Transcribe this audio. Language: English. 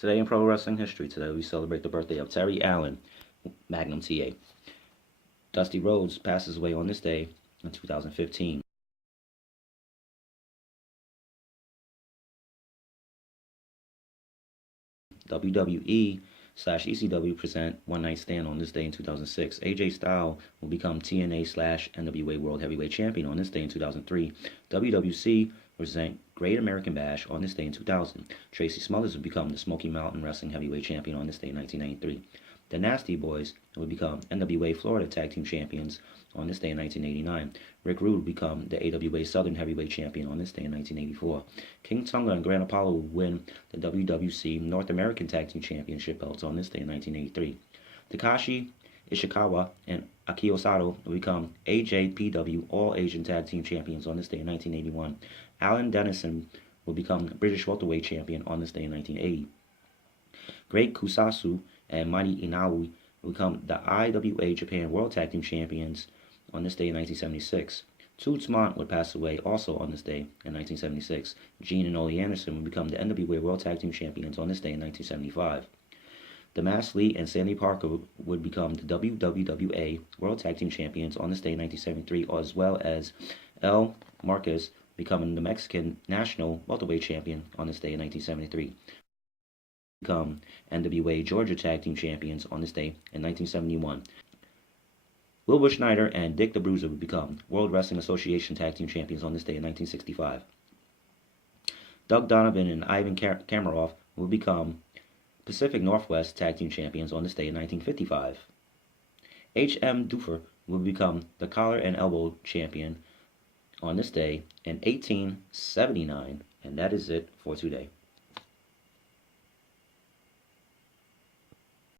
Today in pro wrestling history, today we celebrate the birthday of Terry Allen, Magnum TA. Dusty Rhodes passes away on this day in 2015. WWE/ECW present One Night Stand on this day in 2006. AJ Styles will become TNA/NWA World Heavyweight Champion on this day in 2003. WWC will present Great American Bash on this day in 2000. Tracy Smothers will become the Smoky Mountain Wrestling Heavyweight Champion on this day in 1993. The Nasty Boys will become NWA Florida Tag Team Champions on this day in 1989. Rick Rude will become the AWA Southern Heavyweight Champion on this day in 1984. King Tunga and Grand Apollo will win the WWC North American Tag Team Championship belts on this day in 1983. Takashi Ishikawa and Akio Sato will become AJPW All Asian Tag Team Champions on this day in 1981. Alan Dennison will become British Welterweight Champion on this day in 1980. Great Kusasu and Mighty Inoue will become the IWA Japan World Tag Team Champions on this day in 1976. Toots Mondt would pass away also on this day in 1976. Gene and Ole Anderson would become the NWA World Tag Team Champions on this day in 1975. The Mass Lee and Sandy Parker would become the WWA World Tag Team Champions on this day in 1973, as well as El Marquez becoming the Mexican National Welterweight Champion on this day in 1973. Become NWA Georgia Tag Team Champions on this day in 1971. Wilbur Schneider and Dick the Bruiser would become World Wrestling Association Tag Team Champions on this day in 1965. Doug Donovan and Ivan Kamaroff will become Pacific Northwest Tag Team Champions on this day in 1955. H.M. Duffer will become the Collar and Elbow Champion on this day in 1879. And that is it for today.